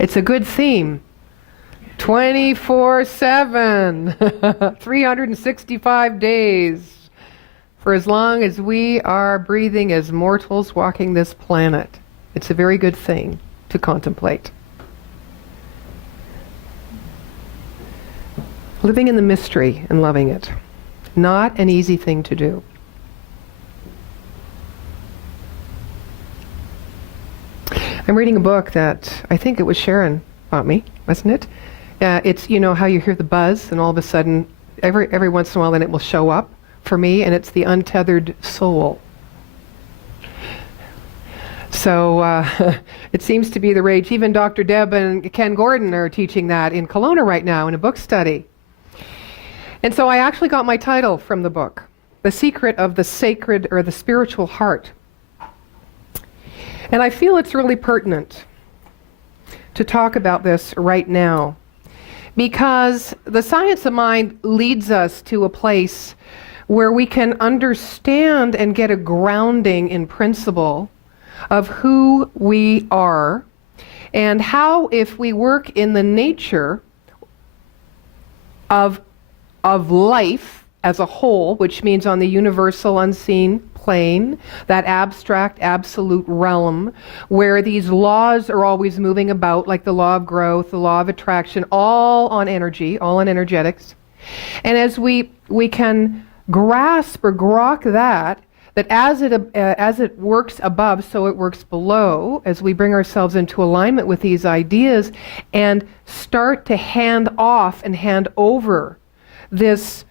It's a good theme. 24/7, 365 days, for as long as we are breathing as mortals walking this planet. It's a very good thing to contemplate. Living in the mystery and loving it. Not an easy thing to do. I'm reading a book that I think it was Sharon bought me, wasn't it? It's, you know, how you hear the buzz and all of a sudden, every once in a while, then it will show up for me, and it's The Untethered Soul. So it seems to be the rage. Even Dr. Deb and Ken Gordon are teaching that in Kelowna right now in a book study. And so I actually got my title from the book, The Secret of the Sacred or the Spiritual Heart. And I feel it's really pertinent to talk about this right now, because the science of mind leads us to a place where we can understand and get a grounding in principle of who we are and how, if we work in the nature of life as a whole, which means on the universal unseen plane, that abstract absolute realm where these laws are always moving about, like the law of growth, the law of attraction, all on energy, all on energetics. And as we can grasp or grok that as it works above, so it works below, as we bring ourselves into alignment with these ideas and start to hand off and hand over this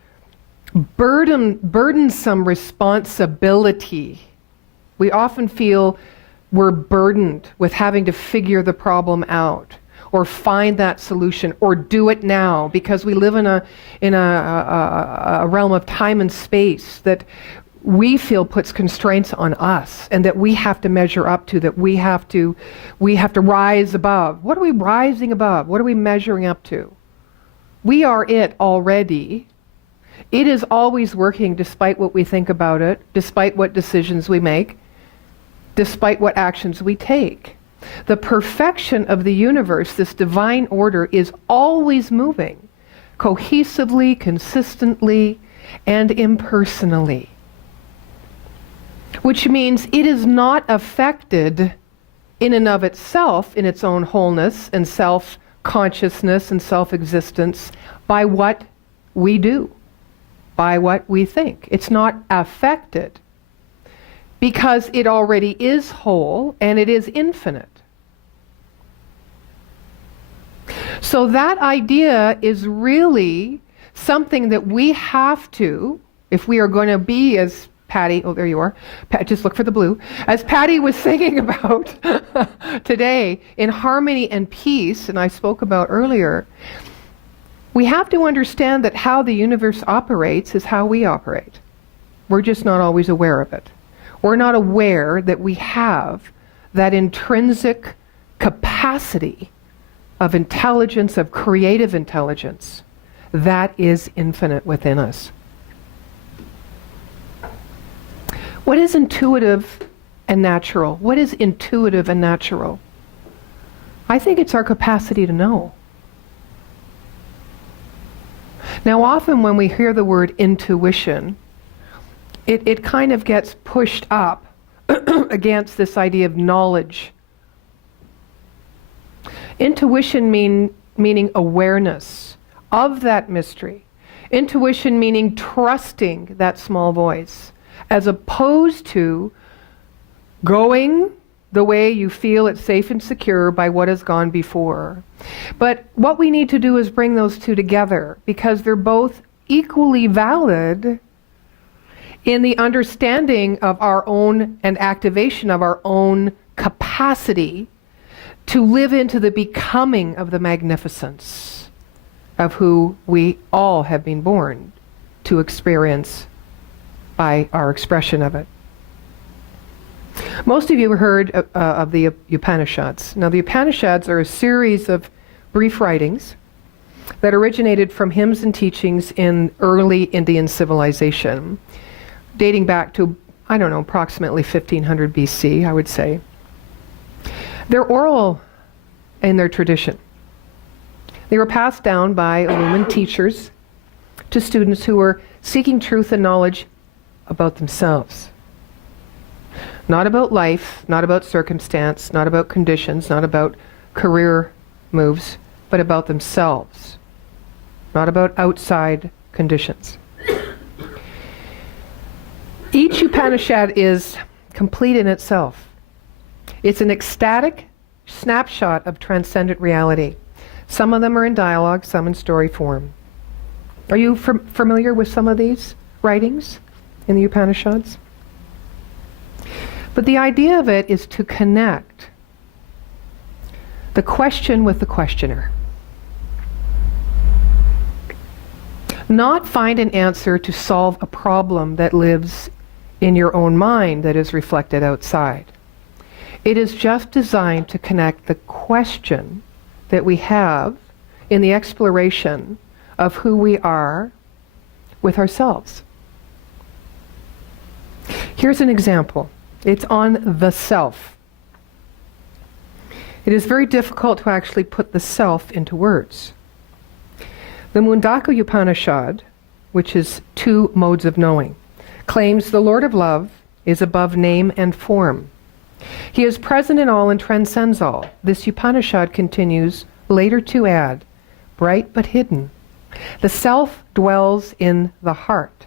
burdensome responsibility. We often feel we're burdened with having to figure the problem out or find that solution or do it now, because we live in a realm of time and space that we feel puts constraints on us and that we have to measure up to, that we have to rise above. What are we rising above? What are we measuring up to? We are it already. It is always working despite what we think about it, despite what decisions we make, despite what actions we take. The perfection of the universe, this divine order, is always moving, cohesively, consistently, and impersonally. Which means it is not affected in and of itself, in its own wholeness and self-consciousness and self-existence, by what we do, by what we think. It's not affected because it already is whole and it is infinite. So that idea is really something that we have to, if we are going to be, as Patty, oh there you are, just look for the blue, as Patty was singing about today, in harmony and peace, and I spoke about earlier, we have to understand that how the universe operates is how we operate. We're just not always aware of it. We're not aware that we have that intrinsic capacity of intelligence, of creative intelligence, that is infinite within us. What is intuitive and natural? What is intuitive and natural? I think it's our capacity to know. Now, often when we hear the word intuition, it kind of gets pushed up against this idea of knowledge. Intuition meaning awareness of that mystery. Intuition meaning trusting that small voice, as opposed to going the way you feel it's safe and secure by what has gone before. But what we need to do is bring those two together, because they're both equally valid in the understanding of our own and activation of our own capacity to live into the becoming of the magnificence of who we all have been born to experience by our expression of it. Most of you have heard of the Upanishads. Now, the Upanishads are a series of brief writings that originated from hymns and teachings in early Indian civilization, dating back to, I don't know, approximately 1500 BC, I would say. They're oral in their tradition. They were passed down by illumined teachers to students who were seeking truth and knowledge about themselves. Not about life, not about circumstance, not about conditions, not about career moves, but about themselves. Not about outside conditions. Each Upanishad is complete in itself. It's an ecstatic snapshot of transcendent reality. Some of them are in dialogue, some in story form. Are you familiar with some of these writings in the Upanishads? But the idea of it is to connect the question with the questioner. Not find an answer to solve a problem that lives in your own mind that is reflected outside. It is just designed to connect the question that we have in the exploration of who we are with ourselves. Here's an example. It's on the self. It is very difficult to actually put the self into words. The Mundaka Upanishad, which is 2 modes of knowing, claims the Lord of Love is above name and form. He is present in all and transcends all. This Upanishad continues later to add, bright but hidden. The self dwells in the heart.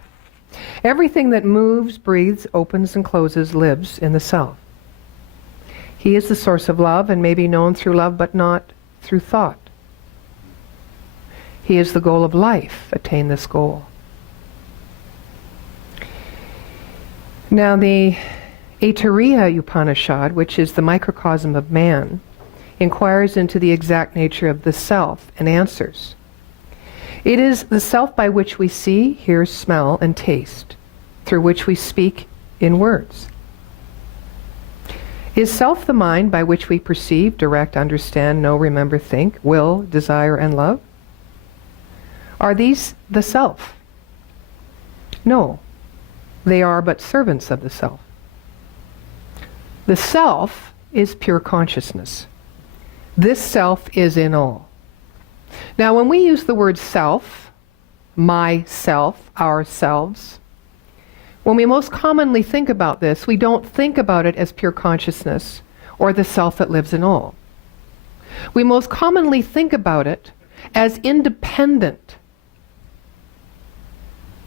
Everything that moves, breathes, opens and closes lives in the self. He is the source of love and may be known through love but not through thought. He is the goal of life. Attain this goal. Now the Aitareya Upanishad, which is the microcosm of man, inquires into the exact nature of the self and answers. It is the self by which we see, hear, smell, and taste, through which we speak in words. Is self the mind by which we perceive, direct, understand, know, remember, think, will, desire, and love? Are these the self? No, they are but servants of the self. The self is pure consciousness. This self is in all. Now, when we use the word self, myself, ourselves, when we most commonly think about this, we don't think about it as pure consciousness or the self that lives in all. We most commonly think about it as independent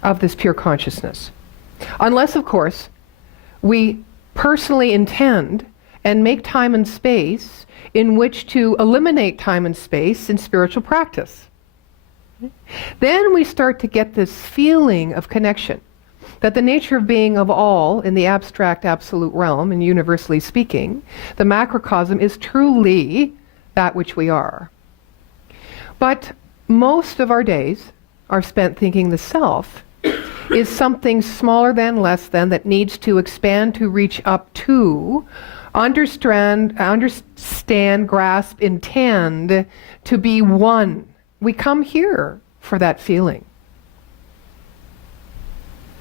of this pure consciousness. Unless, of course, we personally intend and make time and space in which to eliminate time and space in spiritual practice. Then we start to get this feeling of connection, that the nature of being of all in the abstract absolute realm, and universally speaking, the macrocosm is truly that which we are. But most of our days are spent thinking the self is something smaller than, less than, that needs to expand to reach up to, understand, grasp, intend to be one. We come here for that feeling.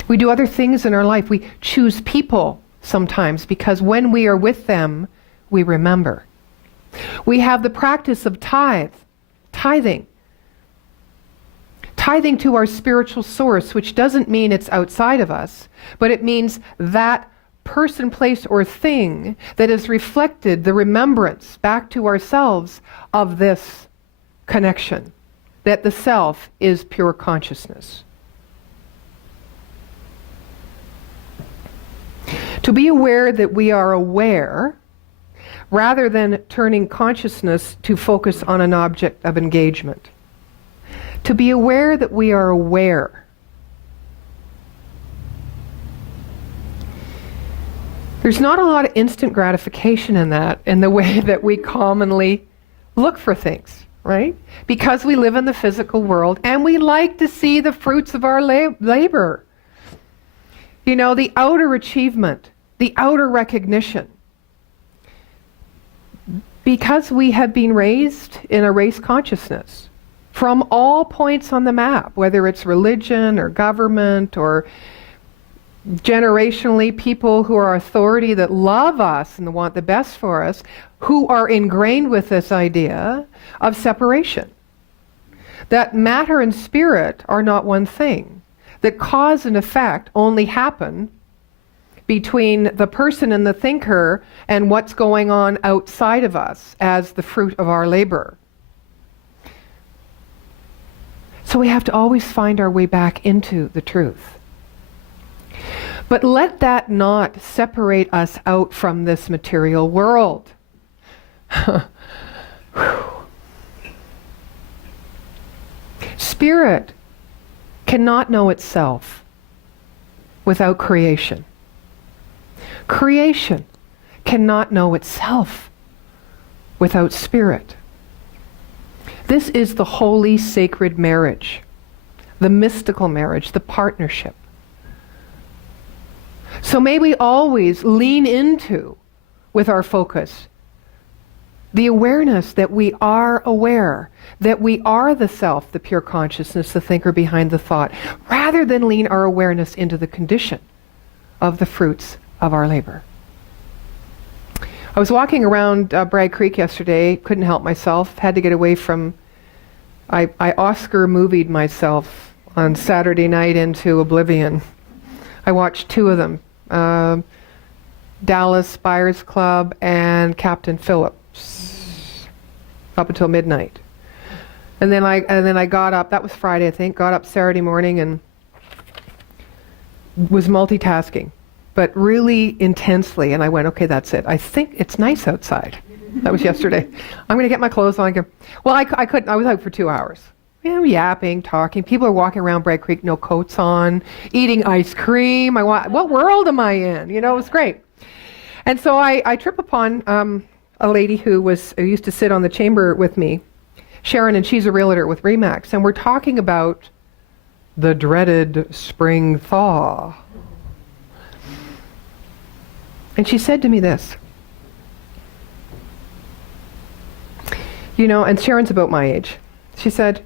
We do other things in our life. We choose people sometimes because when we are with them, we remember. We have the practice of tithing to our spiritual source, which doesn't mean it's outside of us, but it means that person, place, or thing that has reflected the remembrance back to ourselves of this connection, that the self is pure consciousness. To be aware that we are aware, rather than turning consciousness to focus on an object of engagement. To be aware that we are aware. There's not a lot of instant gratification in that, in the way that we commonly look for things, right? Because we live in the physical world and we like to see the fruits of our labor. You know, the outer achievement, the outer recognition. Because we have been raised in a race consciousness, from all points on the map, whether it's religion or government or generationally, people who are authority that love us and want the best for us, who are ingrained with this idea of separation. That matter and spirit are not one thing. That cause and effect only happen between the person and the thinker and what's going on outside of us as the fruit of our labor. So we have to always find our way back into the truth. But let that not separate us out from this material world. Spirit cannot know itself without creation. Creation cannot know itself without spirit. This is the holy, sacred marriage, the mystical marriage, the partnership. So may we always lean into, with our focus, the awareness that we are aware, that we are the self, the pure consciousness, the thinker behind the thought, rather than lean our awareness into the condition of the fruits of our labor. I was walking around Bragg Creek yesterday, couldn't help myself, had to get away from, I Oscar movied myself on Saturday night into oblivion. I watched two of them, Dallas Buyers Club and Captain Phillips, up until midnight. And then I got up, that was Friday I think, got up Saturday morning and was multitasking, but really intensely. And I went, okay, that's it. I think it's nice outside. That was yesterday. I'm going to get my clothes on. Well, I couldn't. I was out for 2 hours. Yapping, talking. People are walking around Bragg Creek, no coats on, eating ice cream. What world am I in? It was great. And so I trip upon a lady who used to sit on the chamber with me, Sharon, and she's a realtor with Remax. And we're talking about the dreaded spring thaw. And she said to me this, and Sharon's about my age. She said,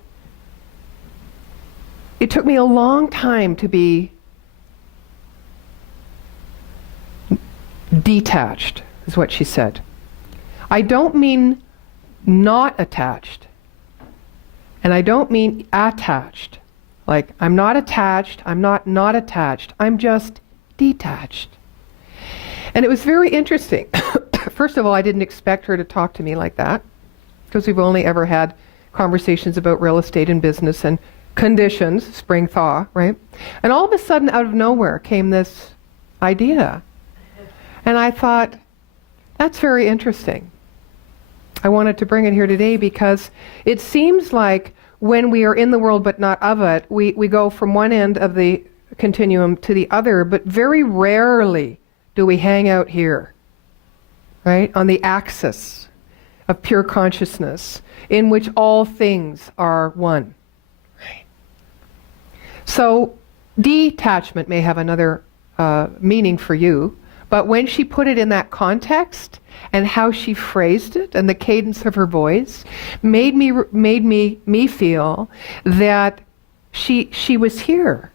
it took me a long time to be detached, is what she said. I don't mean not attached. And I don't mean attached. Like, I'm not attached, I'm not attached, I'm just detached. And it was very interesting. First of all, I didn't expect her to talk to me like that, because we've only ever had conversations about real estate and business and conditions, spring thaw, right? And all of a sudden, out of nowhere, came this idea. And I thought, that's very interesting. I wanted to bring it here today because it seems like when we are in the world but not of it, we go from one end of the continuum to the other, but very rarely do we hang out here, right? On the axis of pure consciousness, in which all things are one. Right. So detachment may have another meaning for you, but when she put it in that context and how she phrased it and the cadence of her voice made me feel that she was here.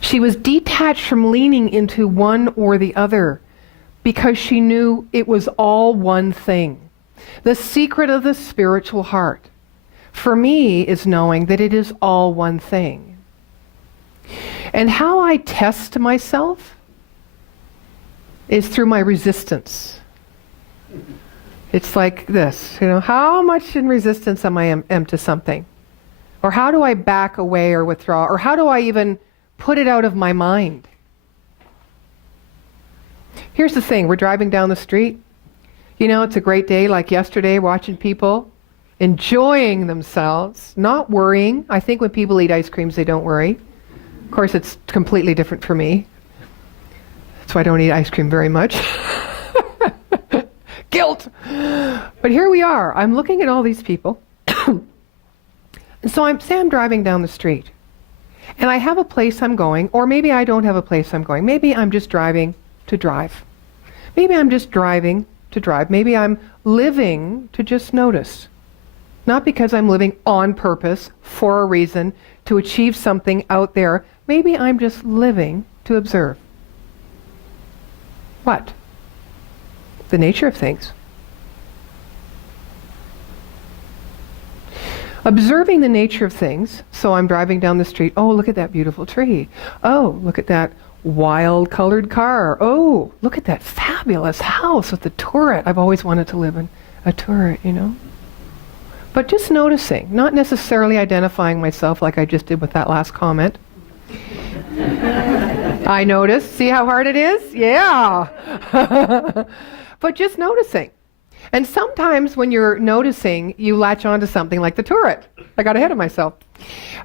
She was detached from leaning into one or the other because she knew it was all one thing. The secret of the spiritual heart, for me, is knowing that it is all one thing. And how I test myself is through my resistance. It's like this, how much in resistance am I to something? Or how do I back away or withdraw? Or how do I even put it out of my mind? Here's the thing, we're driving down the street. It's a great day like yesterday, watching people enjoying themselves, not worrying. I think when people eat ice creams, they don't worry. Of course, it's completely different for me. That's why I don't eat ice cream very much. Guilt! But here we are. I'm looking at all these people. And so I'm driving down the street. And I have a place I'm going, or maybe I don't have a place I'm going. Maybe I'm just driving to drive. Maybe I'm just driving to drive. Maybe I'm living to just notice. Not because I'm living on purpose, for a reason, to achieve something out there. maybe I'm just living to observe. What? The nature of things. Observing the nature of things. So I'm driving down the street. Oh, look at that beautiful tree. Oh, look at that wild colored car. Oh, look at that fabulous house with the turret. I've always wanted to live in a turret, you know. But just noticing, not necessarily identifying myself like I just did with that last comment. I noticed. See how hard it is? Yeah. But just noticing. And sometimes when you're noticing, you latch onto something like the turret. I got ahead of myself.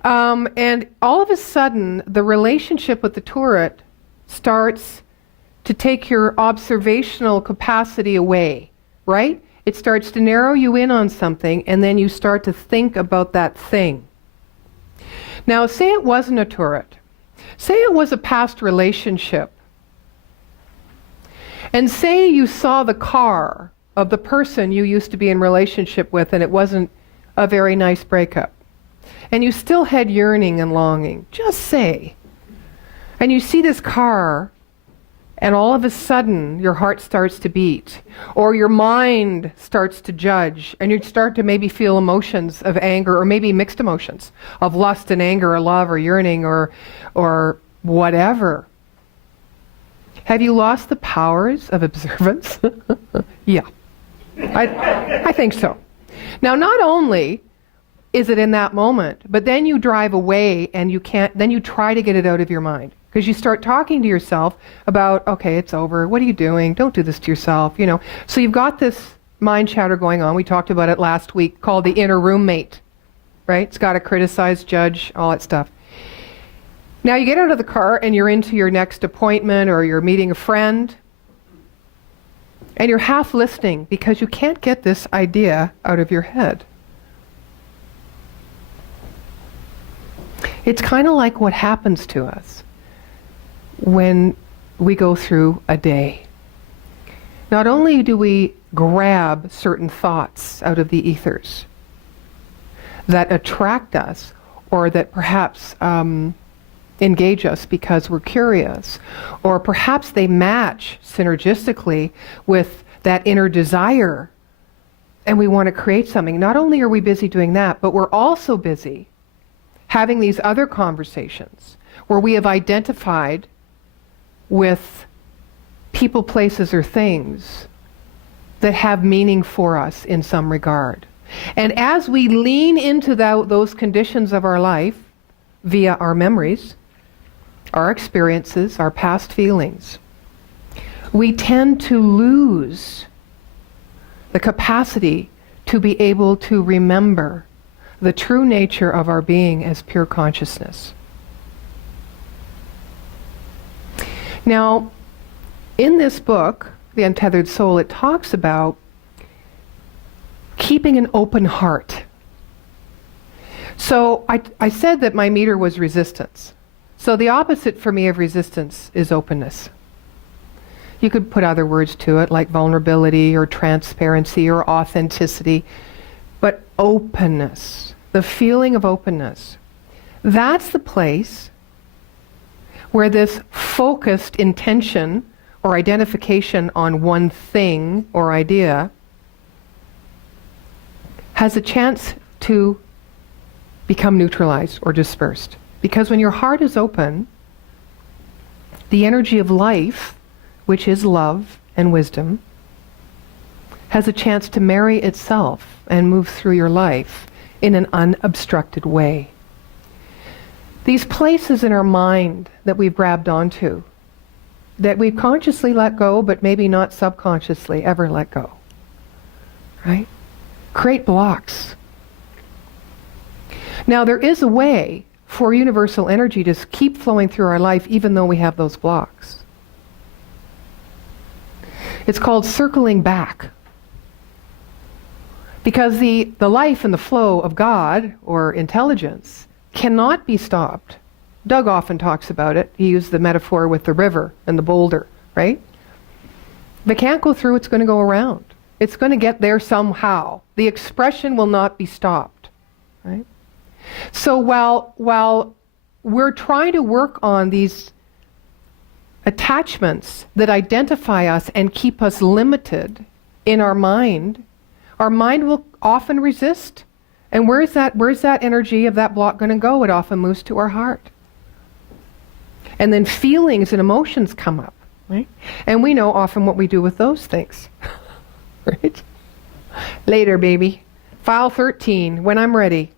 And all of a sudden, the relationship with the turret starts to take your observational capacity away, right? It starts to narrow you in on something, and then you start to think about that thing. Now, say it wasn't a turret. Say it was a past relationship. And say you saw the car of the person you used to be in relationship with, and it wasn't a very nice breakup. And you still had yearning and longing. Just say. And you see this car, and all of a sudden your heart starts to beat, or your mind starts to judge, and you start to maybe feel emotions of anger, or maybe mixed emotions of lust and anger, or love, or yearning, or whatever. Have you lost the powers of observance? Yeah. I think so. Now, not only is it in that moment, but then you drive away and you can't, then you try to get it out of your mind. Because you start talking to yourself about, okay, it's over. What are you doing? Don't do this to yourself, you know. So you've got this mind chatter going on. We talked about it last week, called the inner roommate, right? It's got to criticize, judge, all that stuff. Now you get out of the car and you're into your next appointment, or you're meeting a friend, and you're half listening because you can't get this idea out of your head. It's kind of like what happens to us when we go through a day. Not only do we grab certain thoughts out of the ethers that attract us, or that perhaps engage us because we're curious, or perhaps they match synergistically with that inner desire and we want to create something. Not only are we busy doing that, but we're also busy having these other conversations where we have identified with people, places, or things that have meaning for us in some regard. And as we lean into those conditions of our life via our memories, our experiences, our past feelings, we tend to lose the capacity to be able to remember the true nature of our being as pure consciousness. Now, in this book, The Untethered Soul, it talks about keeping an open heart. So I said that my meter was resistance. So the opposite for me of resistance is openness. You could put other words to it, like vulnerability or transparency or authenticity. But openness, the feeling of openness, that's the place where this focused intention or identification on one thing or idea has a chance to become neutralized or dispersed. Because when your heart is open, the energy of life, which is love and wisdom, has a chance to marry itself and move through your life in an unobstructed way. These places in our mind that we've grabbed onto, that we've consciously let go, but maybe not subconsciously ever let go, right? Create blocks. Now, there is a way for universal energy to keep flowing through our life even though we have those blocks. It's called circling back. Because the life and the flow of God, or intelligence, cannot be stopped. Doug often talks about it. He used the metaphor with the river and the boulder, right? If it can't go through, it's going to go around. It's going to get there somehow. The expression will not be stopped, right? So while we're trying to work on these attachments that identify us and keep us limited in our mind will often resist. And where's that energy of that block going to go? It often moves to our heart. And then feelings and emotions come up, right? And we know often what we do with those things, right? Later, baby. File 13, when I'm ready.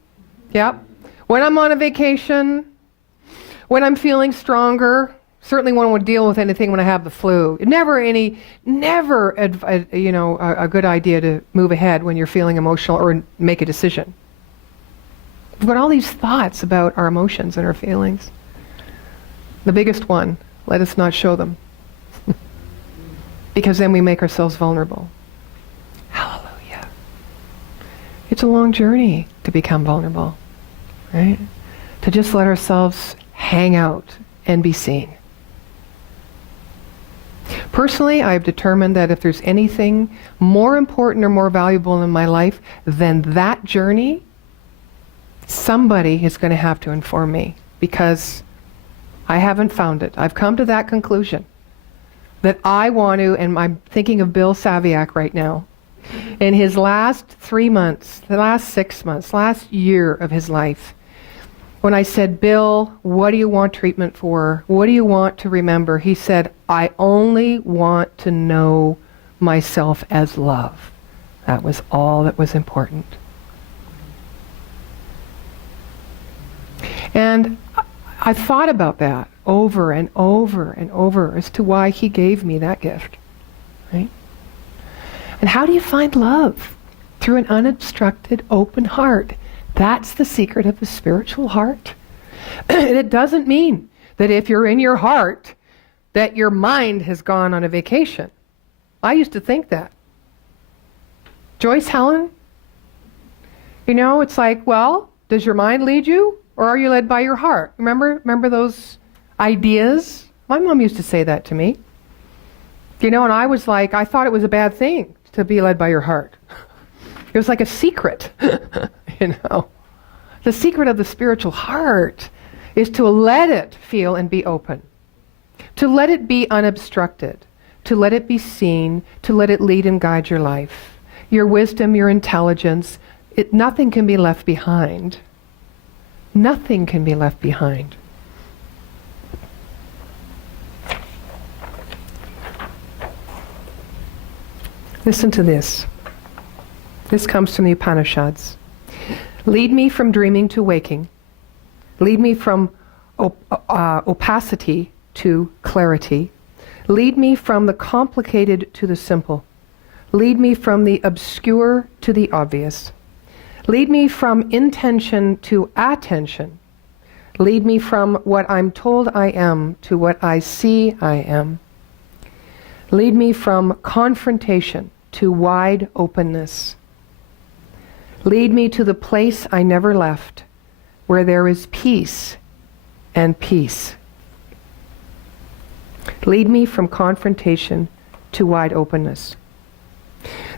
Yep. When I'm on a vacation, when I'm feeling stronger. Certainly one would deal with anything when I have the flu. Never a good idea to move ahead when you're feeling emotional or make a decision. We've got all these thoughts about our emotions and our feelings. The biggest one, let us not show them. Because then we make ourselves vulnerable. Hallelujah. It's a long journey to become vulnerable, right? To just let ourselves hang out and be seen. Personally, I've determined that if there's anything more important or more valuable in my life than that journey, somebody is going to have to inform me, because I haven't found it. I've come to that conclusion that I want to, and I'm thinking of Bill Saviak right now. In his last 3 months, the last 6 months, last year of his life, when I said, Bill, what do you want treatment for? What do you want to remember? He said, I only want to know myself as love. That was all that was important. And I thought about that over and over and over as to why he gave me that gift, right? And how do you find love? Through an unobstructed, open heart. That's the secret of the spiritual heart. And it doesn't mean that if you're in your heart, that your mind has gone on a vacation. I used to think that. Joyce Helen? It's like, well, does your mind lead you? Or are you led by your heart? Remember those ideas? My mom used to say that to me. And I was like, I thought it was a bad thing to be led by your heart. It was like a secret, The secret of the spiritual heart is to let it feel and be open. To let it be unobstructed. To let it be seen. To let it lead and guide your life. Your wisdom, your intelligence, nothing can be left behind. Nothing can be left behind. Listen to this. This comes from the Upanishads. Lead me from dreaming to waking. Lead me from opacity to clarity. Lead me from the complicated to the simple. Lead me from the obscure to the obvious. Lead me from intention to attention. Lead me from what I'm told I am to what I see I am. Lead me from confrontation to wide openness. Lead me to the place I never left, where there is peace and peace. Lead me from confrontation to wide openness.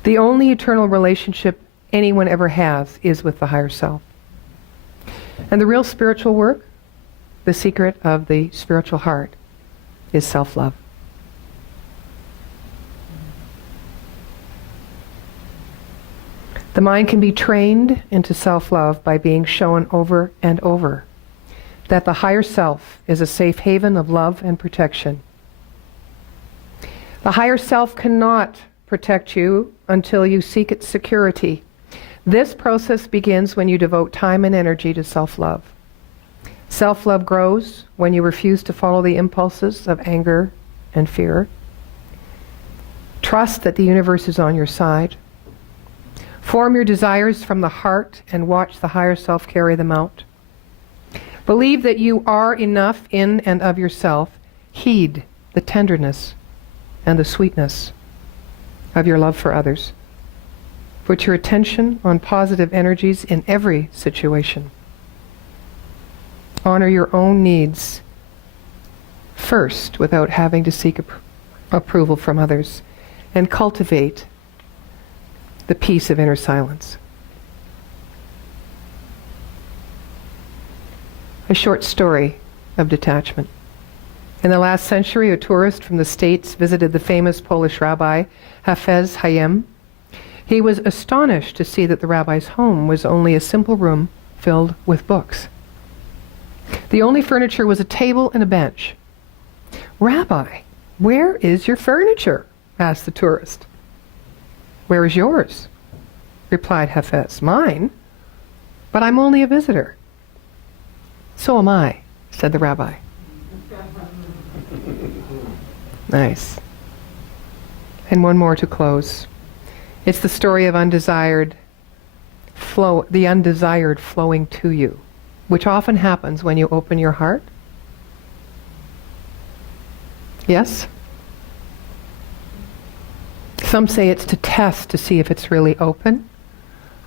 The only eternal relationship anyone ever has is with the higher self. And the real spiritual work, the secret of the spiritual heart, is self-love. The mind can be trained into self-love by being shown over and over that the higher self is a safe haven of love and protection. The higher self cannot protect you until you seek its security. This process begins when you devote time and energy to self-love. Self-love grows when you refuse to follow the impulses of anger and fear. Trust that the universe is on your side. Form your desires from the heart and watch the higher self carry them out. Believe that you are enough in and of yourself. Heed the tenderness and the sweetness of your love for others. Put your attention on positive energies in every situation. Honor your own needs first without having to seek approval from others, and cultivate the peace of inner silence. A short story of detachment. In the last century, a tourist from the States visited the famous Polish rabbi, Hafez Hayim. He was astonished to see that the rabbi's home was only a simple room filled with books. The only furniture was a table and a bench. "Rabbi, where is your furniture?" asked the tourist. "Where is yours?" replied Hafez. "Mine? But I'm only a visitor." "So am I," said the rabbi. Nice. And one more to close. It's the story of the undesired flowing to you, which often happens when you open your heart. Yes? Some say it's to test to see if it's really open.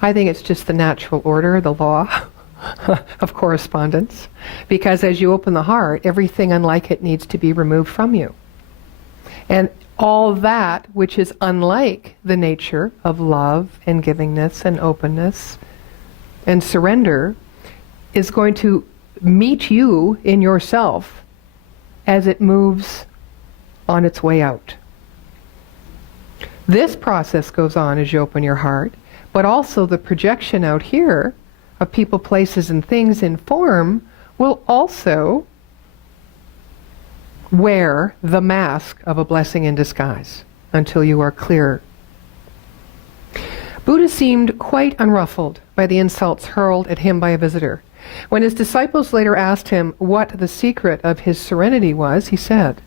I think it's just the natural order, the law of correspondence. Because as you open the heart, everything unlike it needs to be removed from you. And all that which is unlike the nature of love and givingness and openness and surrender is going to meet you in yourself as it moves on its way out. This process goes on as you open your heart, but also the projection out here of people, places, and things in form will also wear the mask of a blessing in disguise until you are clear. Buddha seemed quite unruffled by the insults hurled at him by a visitor. When his disciples later asked him what the secret of his serenity was, he said,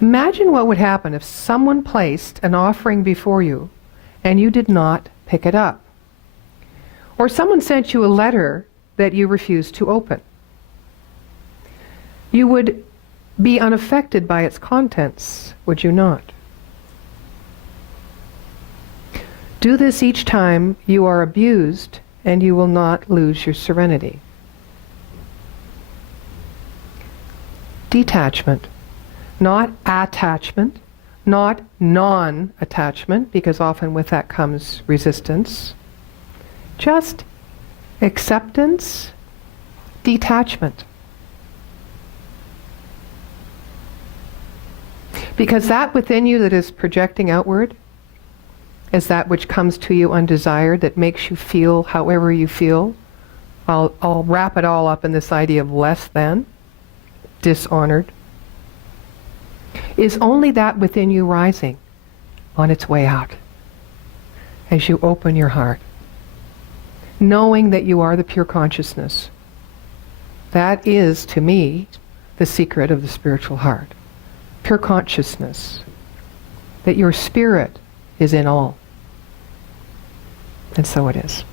"Imagine what would happen if someone placed an offering before you and you did not pick it up. Or someone sent you a letter that you refused to open. You would be unaffected by its contents, would you not? Do this each time you are abused, and you will not lose your serenity." Detachment, not attachment, not non-attachment, because often with that comes resistance. Just acceptance, detachment. Because that within you that is projecting outward is that which comes to you undesired, that makes you feel however you feel. I'll wrap it all up in this idea of less than, dishonored. Is only that within you rising on its way out as you open your heart, knowing that you are the pure consciousness. That is, to me, the secret of the spiritual heart. Pure consciousness, that your spirit is in all. And so it is.